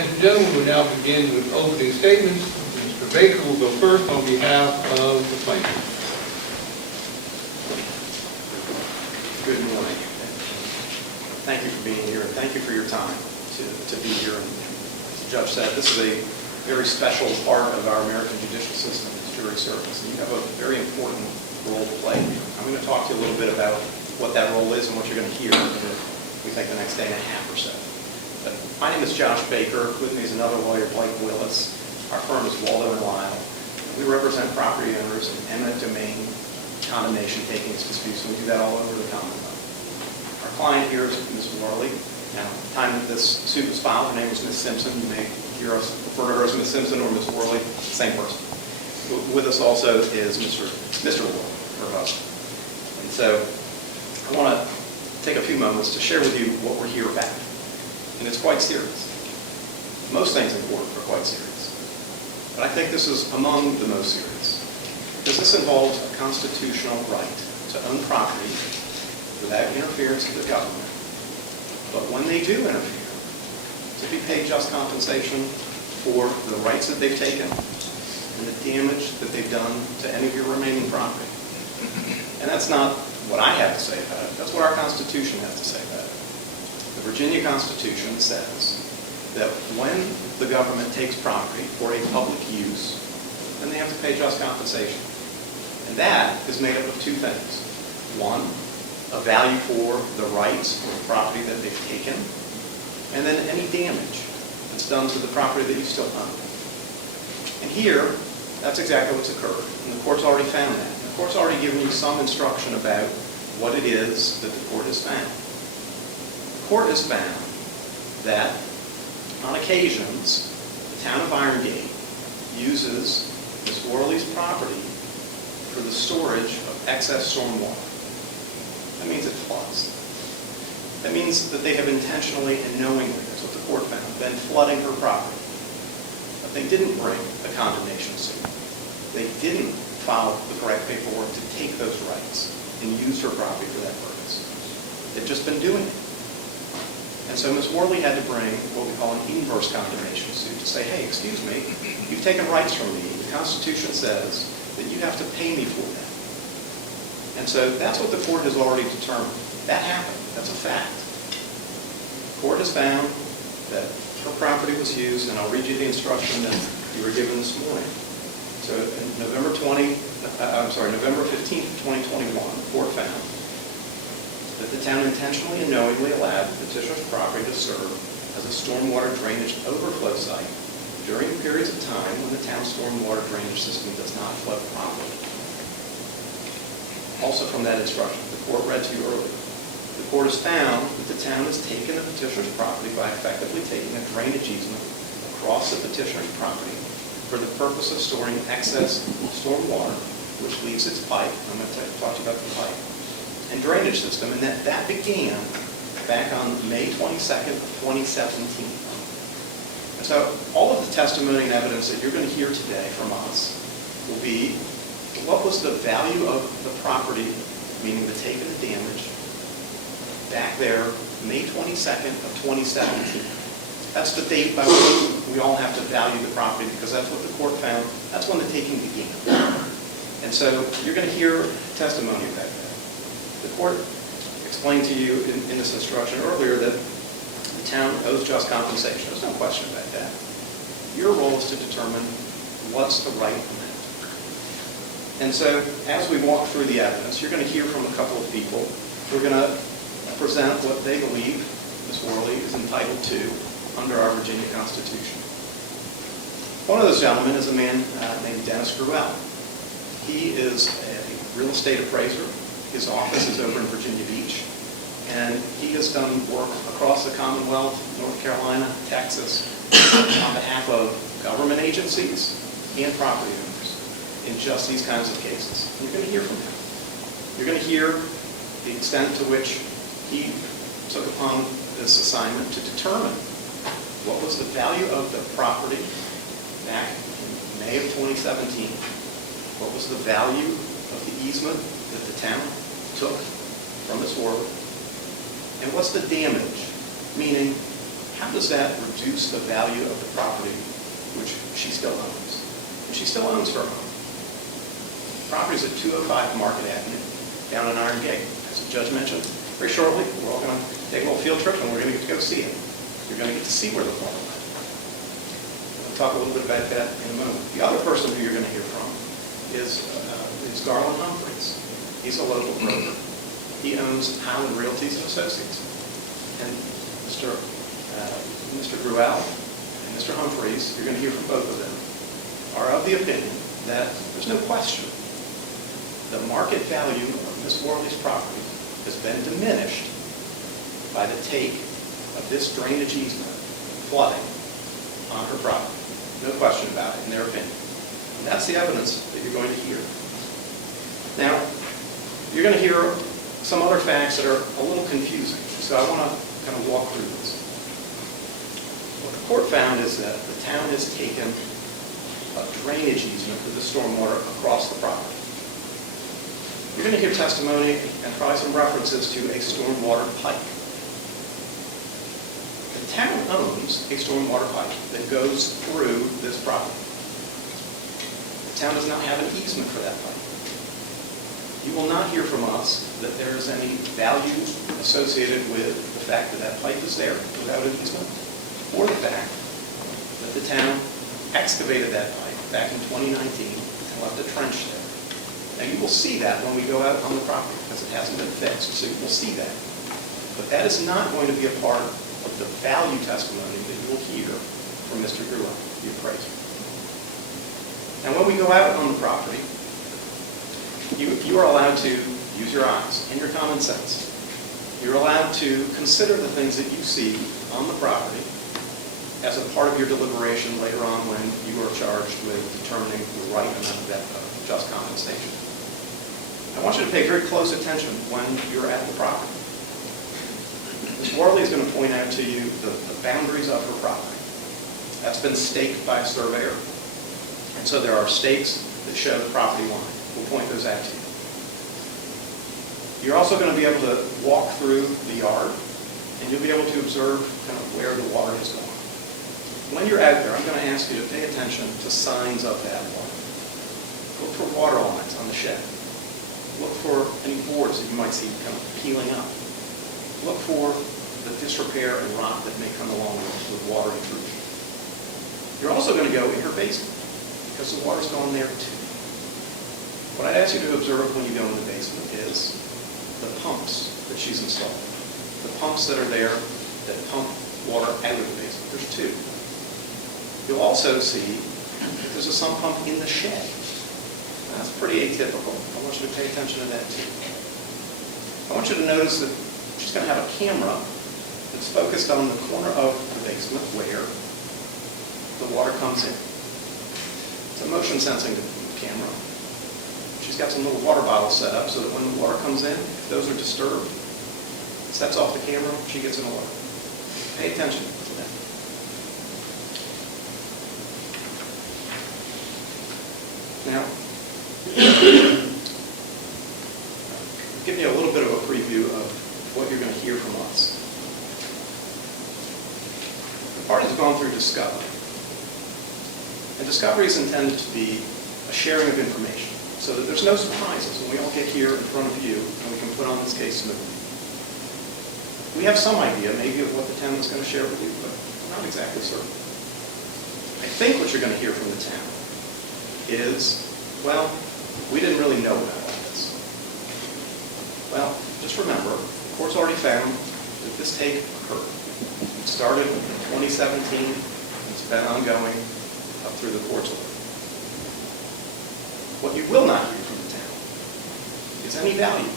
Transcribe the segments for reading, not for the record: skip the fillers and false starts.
Ladies and gentlemen, we'll now begin with opening statements. Mr. Baker will go first on behalf of the plaintiff. Good morning. Thank you for being here, and thank you for your time to be here. And as the judge said, this is a very special part of our American judicial system, is jury service. And you have a very important role to play here. I'm going to talk to you a little bit about what that role is and what you're going to hear in, we think, the next day and a half or so. But my name is Josh Baker. With me is another lawyer, Blake Willis. Our firm is Waldo & Lyle. We represent property owners in eminent domain condemnation takings disputes, and we do that all over the Commonwealth. Our client here is Ms. Worley. Now, at the time that this suit was filed, her name was Ms. Simpson. You may hear us refer to her as Ms. Simpson or Ms. Worley, same person. With us also is Mr. Worley, her husband. And so I want to take a few moments to share with you what we're here about. And it's quite serious. Most things in court are quite serious. But I think this is among the most serious. Because this involves a constitutional right to own property without interference of the government. But when they do interfere, to be paid just compensation for the rights that they've taken and the damage that they've done to any of your remaining property. And that's not what I have to say about it. That's what our Constitution has to say about it. The Virginia Constitution says that when the government takes property for a public use, then they have to pay just compensation. And that is made up of two things. One, a value for the rights or the property that they've taken, and then any damage that's done to the property that you still own. And here, that's exactly what's occurred. And the court's already found that. And the court's already given you some instruction about what it is that the court has found. The court has found that on occasions, the town of Irongate uses Ms. Worley's property for the storage of excess stormwater. That means it floods. That means that they have intentionally and knowingly, that's what the court found, been flooding her property. But they didn't bring a condemnation suit. They didn't file the correct paperwork to take those rights and use her property for that purpose. They've just been doing it. And so Ms. Worley had to bring what we call an inverse condemnation suit to say, hey, excuse me, you've taken rights from me. The Constitution says that you have to pay me for that. And so that's what the court has already determined. That happened. That's a fact. The court has found that her property was used, and I'll read you the instruction that you were given this morning. So in November 15th, 2021, the court found that the town intentionally and knowingly allowed the petitioner's property to serve as a stormwater drainage overflow site during periods of time when the town's stormwater drainage system does not flow properly. Also from that instruction, the court read to you earlier, the court has found that the town has taken the petitioner's property by effectively taking a drainage easement across the petitioner's property for the purpose of storing excess stormwater, which leaves its pipe, I'm going to talk to you about the pipe, and drainage system, and that began back on May 22nd of 2017. And so all of the testimony and evidence that you're going to hear today from us will be what was the value of the property, meaning the take and the damage, back there, May 22nd of 2017. That's the date by which we all have to value the property, because that's what the court found. That's when the taking began. And so you're going to hear testimony about that. The court explained to you in this instruction earlier that the town owes just compensation. There's no question about that. Your role is to determine what's the right amount. And so as we walk through the evidence, you're going to hear from a couple of people who are going to present what they believe Ms. Worley is entitled to under our Virginia Constitution. One of those gentlemen is a man named Dennis Gruelle. He is a real estate appraiser. His office is over in Virginia Beach, and he has done work across the Commonwealth, North Carolina, Texas, on behalf of government agencies and property owners in just these kinds of cases. And you're going to hear from him. You're going to hear the extent to which he took upon this assignment to determine what was the value of the property back in May of 2017. What was the value of the easement that the town took from Ms. Worley? And what's the damage? Meaning, how does that reduce the value of the property which she still owns? And she still owns her home. Property's at 205 Market Avenue, down in Iron Gate. As the judge mentioned, very shortly, we're all going to take a little field trip and we're going to get to go see it. You're going to get to see where the water went. We'll talk a little bit about that in a moment. The other person who you're going to hear from is Garland Humphreys. He's a local broker. He owns Highland Realties and Associates. And Mr. Gruelle and Mr. Humphreys, you're going to hear from both of them, are of the opinion that there's no question the market value of Ms. Worley's property has been diminished by the take of this drainage easement flooding on her property. No question about it, in their opinion. And that's the evidence that you're going to hear. Now, you're going to hear some other facts that are a little confusing. So I want to kind of walk through this. What the court found is that the town has taken a drainage easement for the stormwater across the property. You're going to hear testimony and probably some references to a stormwater pipe. The town owns a stormwater pipe that goes through this property. The town does not have an easement for that pipe. You will not hear from us that there is any value associated with the fact that that pipe is there without an easement, or the fact that the town excavated that pipe back in 2019 and left a trench there. Now, you will see that when we go out on the property because it hasn't been fixed, so you will see that. But that is not going to be a part of the value testimony that you will hear from Mr. Gruelle, the appraiser. Now, when we go out on the property, you are allowed to use your eyes and your common sense. You're allowed to consider the things that you see on the property as a part of your deliberation later on when you are charged with determining the right amount of that just compensation. I want you to pay very close attention when you're at the property. Ms. Worley is going to point out to you the boundaries of her property. That's been staked by a surveyor. And so there are stakes that show the property line. We'll point those out to you. You're also going to be able to walk through the yard, and you'll be able to observe kind of where the water is going. When you're out there, I'm going to ask you to pay attention to signs of that water. Look for water lines on the shed. Look for any boards that you might see kind of peeling up. Look for the disrepair and rot that may come along with water intrusion. You're also going to go in her basement because the water's going there too. What I'd ask you to observe when you go in the basement is the pumps that she's installed. The pumps that are there that pump water out of the basement. There's two. You'll also see that there's a sump pump in the shed. That's pretty atypical. I want you to pay attention to that too. I want you to notice that she's going to have a camera that's focused on the corner of the basement where the water comes in. It's a motion sensing camera. She's got some little water bottles set up so that when the water comes in, if those are disturbed, it sets off the camera, she gets in the water. Pay attention to that. Now, I'll give you a little bit of a preview of what you're going to hear from us. The parties have gone through discovery. And discovery is intended to be a sharing of information so that there's no surprises when we all get here in front of you and we can put on this case smoothly. We have some idea maybe of what the town is going to share with you, but we're not exactly certain. I think what you're going to hear from the town is, well, we didn't really know about all this. Well, just remember, the court's already found that this take occurred. It started in 2017, and it's been ongoing up through the court's order. What you will not hear from the town is any value.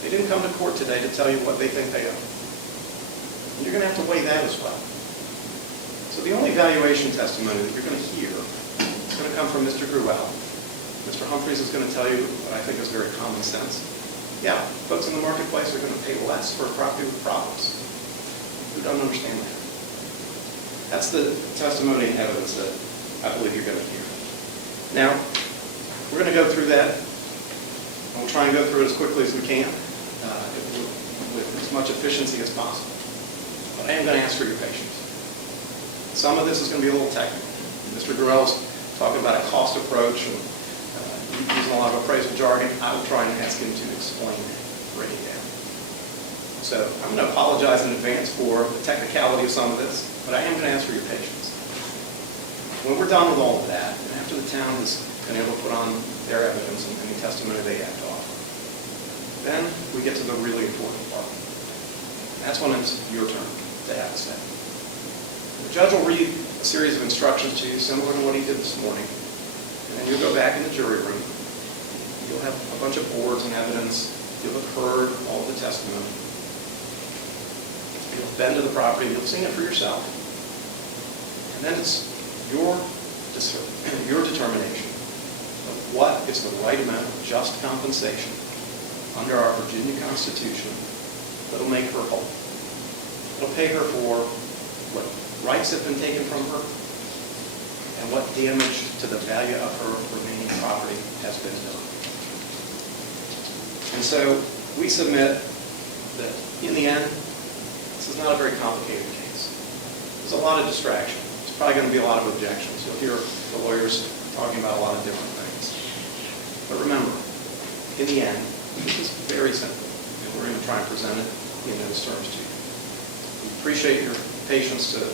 They didn't come to court today to tell you what they think they owe. And you're going to have to weigh that as well. So the only valuation testimony that you're going to hear is going to come from Mr. Gruelle. Mr. Humphreys is going to tell you what I think is very common sense. Yeah, folks in the marketplace are going to pay less for a property with problems. Who don't understand that? That's the testimony and evidence that I believe you're going to hear. Now, we're going to go through that, and we'll try and go through it as quickly as we can, with as much efficiency as possible. but I am going to ask for your patience. Some of this is going to be a little technical. Mr. Durrell's talking about a cost approach and using a lot of appraisal jargon. I will try and ask him to explain it, break it down. So I'm going to apologize in advance for the technicality of some of this, but I am going to ask for your patience. When we're done with all of that, and after the town has been able to put on their evidence and any testimony they have to offer, then we get to the really important part. That's when it's your turn to have a say. The judge will read a series of instructions to you, similar to what he did this morning, and then you'll go back in the jury room. You'll have a bunch of boards and evidence. You'll have heard all the testimony. You'll bend to the property. You'll see it for yourself. And then it's your determination of what is the right amount of just compensation under our Virginia Constitution that'll make her whole. It'll pay her for what rights have been taken from her and what damage to the value of her remaining property has been done. And so we submit that in the end, this is not a very complicated case. There's a lot of distraction. There's probably going to be a lot of objections. You'll hear the lawyers talking about a lot of different things. But remember, in the end, this is very simple, and we're going to try and present it in those terms to you. We appreciate your patience to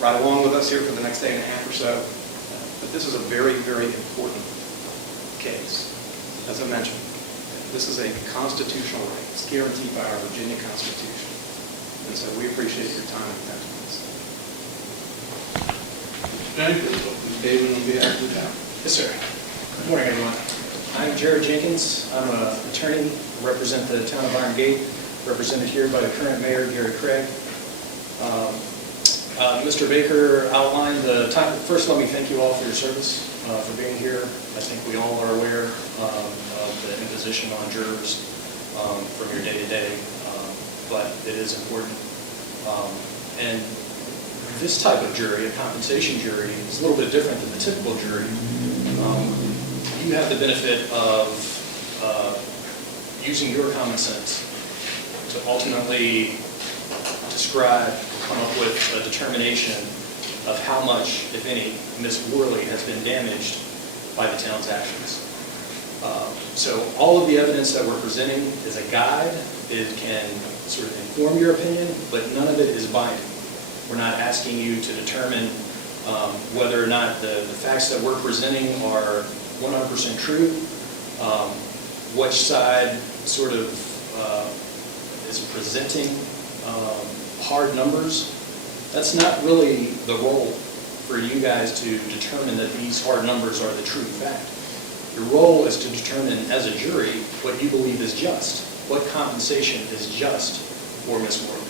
ride along with us here for the next day and a half or so, but this is a very, very important case. As I mentioned, this is a constitutional right. It's guaranteed by our Virginia Constitution. And so we appreciate your time and attention. Jenkins, David on behalf of the town. Yes, sir. Good morning, everyone. I'm Jared Jenkins. I'm an attorney. I represent the town of Iron Gate, represented here by the current mayor, Gary Craig. Mr. Baker outlined the time. First, let me thank you all for your service, for being here. I think we all are aware of the imposition on jurors from your day-to-day, but it is important. And this type of jury, a compensation jury, is a little bit different than the typical jury. You have the benefit of using your common sense to ultimately describe, come up with a determination of how much, if any, Ms. Worley has been damaged by the town's actions. So all of the evidence that we're presenting is a guide. It can sort of inform your opinion, but none of it is binding. We're not asking you to determine whether or not the facts that we're presenting are 100% true, which side sort of is presenting hard numbers. That's not really the role for you guys to determine that these hard numbers are the true fact. Your role is to determine as a jury what you believe is just, what compensation is just for Ms. Worley.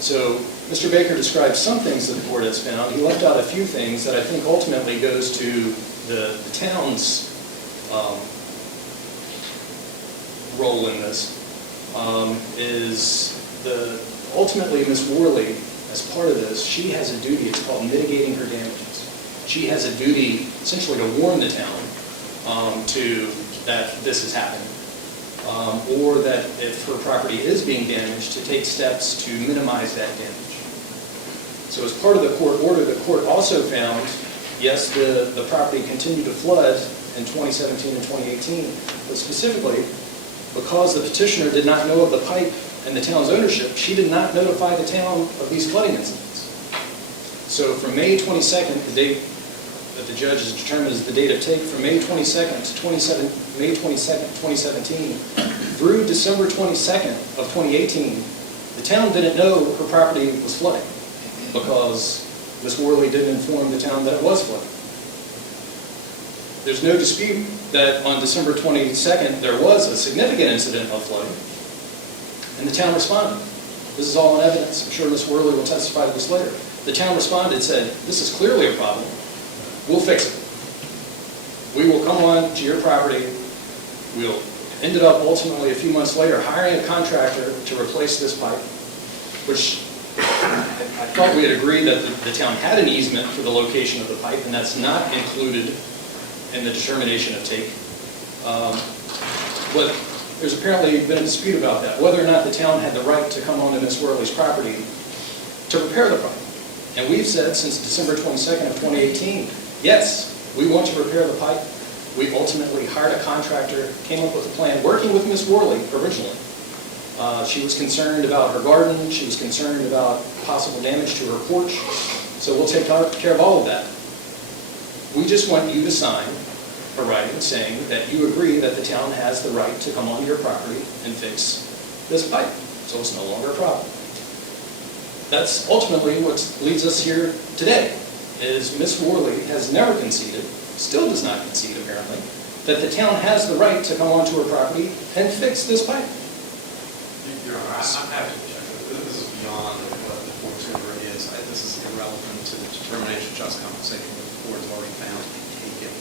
So Mr. Baker described some things that the board has found. He left out a few things that I think ultimately goes to the town's role in this, ultimately Ms. Worley, as part of this, she has a duty. It's called mitigating her damages. She has a duty essentially to warn the town that this is happening, or that if her property is being damaged, to take steps to minimize that damage. So as part of the court order, the court also found, yes, the property continued to flood in 2017 and 2018, but specifically, because the petitioner did not know of the pipe and the town's ownership, she did not notify the town of these flooding incidents. So from May 22nd, the date that the judge has determined is the date of take, from May 22nd to May 22nd, 2017, through December 22nd of 2018, the town didn't know her property was flooding because Ms. Worley didn't inform the town that it was flooding. There's no dispute that on December 22nd, there was a significant incident of flooding, and the town responded. This is all in evidence. I'm sure Ms. Worley will testify to this later. The town responded, said, this is clearly a problem. We'll fix it. We will come on to your property. We'll ended up ultimately a few months later hiring a contractor to replace this pipe, which I thought we had agreed that the town had an easement for the location of the pipe, and that's not included in the determination of take. What there's apparently been a dispute about that, whether or not the town had the right to come onto Ms. Worley's property to repair the problem. And we've said since December 22nd of 2018, yes, we want to repair the pipe. We ultimately hired a contractor, came up with a plan, working with Ms. Worley originally. She was concerned about her garden, she was concerned about possible damage to her porch, so we'll take care of all of that. We just want you to sign a writing saying that you agree that the town has the right to come onto your property and fix this pipe, so it's no longer a problem. That's ultimately what leads us here today, is Ms. Worley has never conceded, still does not concede apparently, that the town has the right to come onto her property and fix this pipe. Your Honor, I'm happy to check. This is beyond what the board's order is. This is irrelevant to the determination of just compensation that the board has already found to be taken.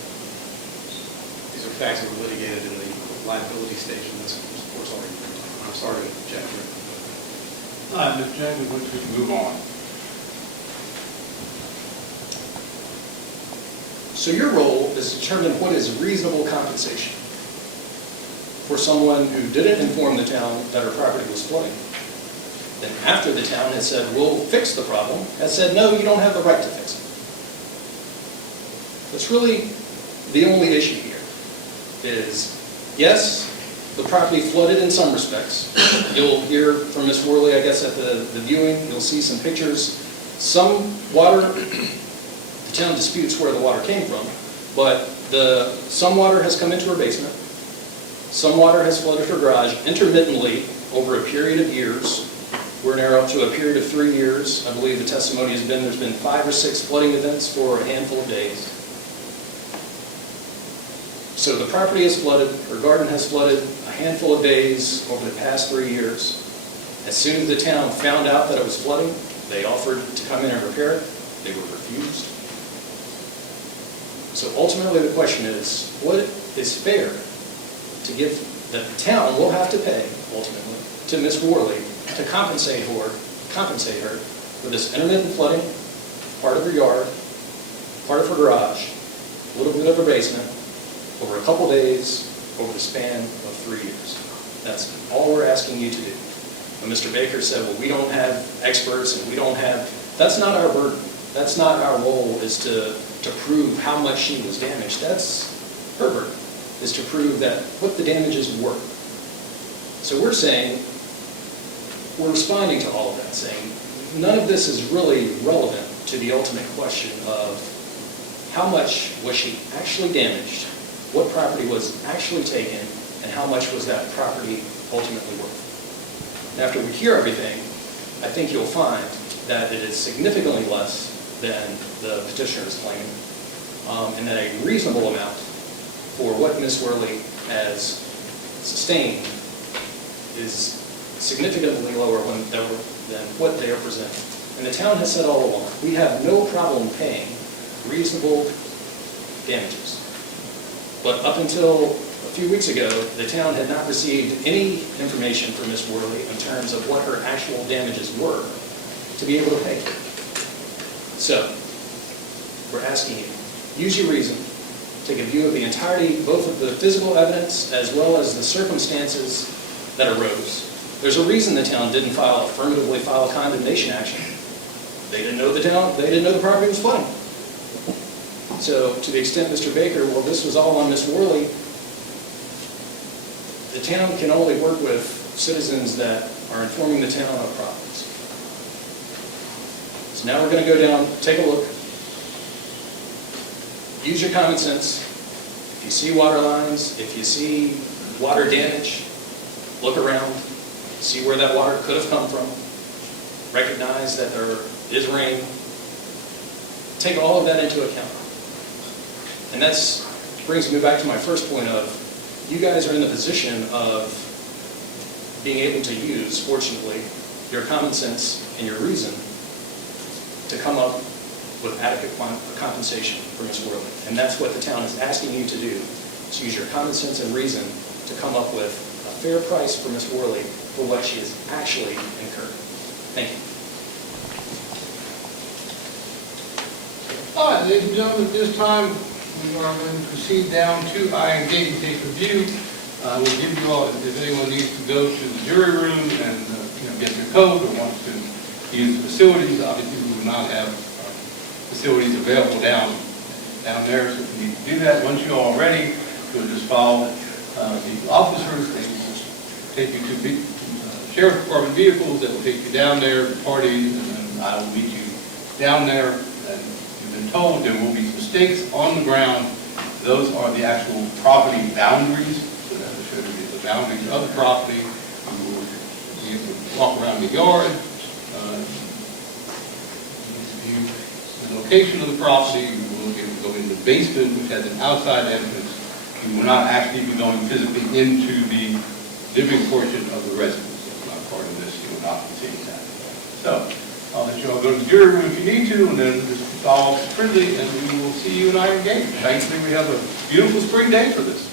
These are facts that were litigated in the liability stage, and this court's already moved on. I'm sorry to object here. Mr. Jenkins, let's just move on. So your role is to determine what is reasonable compensation for someone who didn't inform the town that her property was flooding. Then after the town has said, we'll fix the problem, has said, no, you don't have the right to fix it. That's really the only issue here, is yes, the property flooded in some respects. You'll hear from Ms. Worley, I guess, at the viewing, you'll see some pictures. Some water, the town disputes where the water came from, but some water has come into her basement. Some water has flooded her garage intermittently over a period of years. We're now up to a period of 3 years. I believe the testimony has been there's been 5 or 6 flooding events for a handful of days. So the property is flooded, her garden has flooded a handful of days over the past 3 years. As soon as the town found out that it was flooding, they offered to come in and repair it. They were refused. So ultimately the question is, what is fair to give, that the town will have to pay, ultimately, to Ms. Worley to compensate her for this intermittent flooding, part of her yard, part of her garage, a little bit of her basement, over a couple days, over the span of 3 years. That's all we're asking you to do. When Mr. Baker said, well, we don't have experts and we don't have, that's not our burden. That's not our role, is to prove how much she was damaged. That's her burden, is to prove that what the damages were. So we're saying, we're responding to all of that, saying none of this is really relevant to the ultimate question of how much was she actually damaged, what property was actually taken, and how much was that property ultimately worth. And after we hear everything, I think you'll find that it is significantly less than the petitioner is claiming, and that a reasonable amount for what Ms. Worley has sustained is significantly lower than what they are presenting. And the town has said all along, we have no problem paying reasonable damages. But up until a few weeks ago, the town had not received any information from Ms. Worley in terms of what her actual damages were to be able to pay. So, we're asking you, use your reason, take a view of the entirety, both of the physical evidence as well as the circumstances that arose. There's a reason the town didn't affirmatively file a condemnation action. They didn't know the property was flooding. So to the extent, Mr. Baker, well, this was all on Ms. Worley, the town can only work with citizens that are informing the town of problems. So now we're going to go down, take a look, use your common sense. If you see water lines, if you see water damage, look around, see where that water could have come from, recognize that there is rain, take all of that into account. And that brings me back to my first point of, you guys are in the position of being able to use, fortunately, your common sense and your reason to come up with adequate compensation for Ms. Worley. And that's what the town is asking you to do, is use your common sense and reason to come up with a fair price for Ms. Worley for what she has actually incurred. Thank you. All right, ladies and gentlemen, at this time, we are going to proceed down to I engage and take review. I will give you all, if anyone needs to go to the jury room and, get your coat or wants to use the facilities, obviously we will not have facilities available down there, so if you need to do that, once you're all ready, you'll just follow the officers, they will take you to sheriff's department vehicles that will take you down there, the parties, and then I will meet you down there. And you've been told there will be some stakes on the ground. Those are the actual property boundaries. So that will show you the boundaries of the property. You will walk around the yard, view the location of the property. You will go in the basement, which has an outside entrance. You will not actually be going physically into the living portion of the residence. That's not part of this. You will not be seeing that. So I'll let you all go to the jury room if you need to, and then just follow up friendly, and we will see you in Iron Gate. Thankfully, we have a beautiful spring day for this.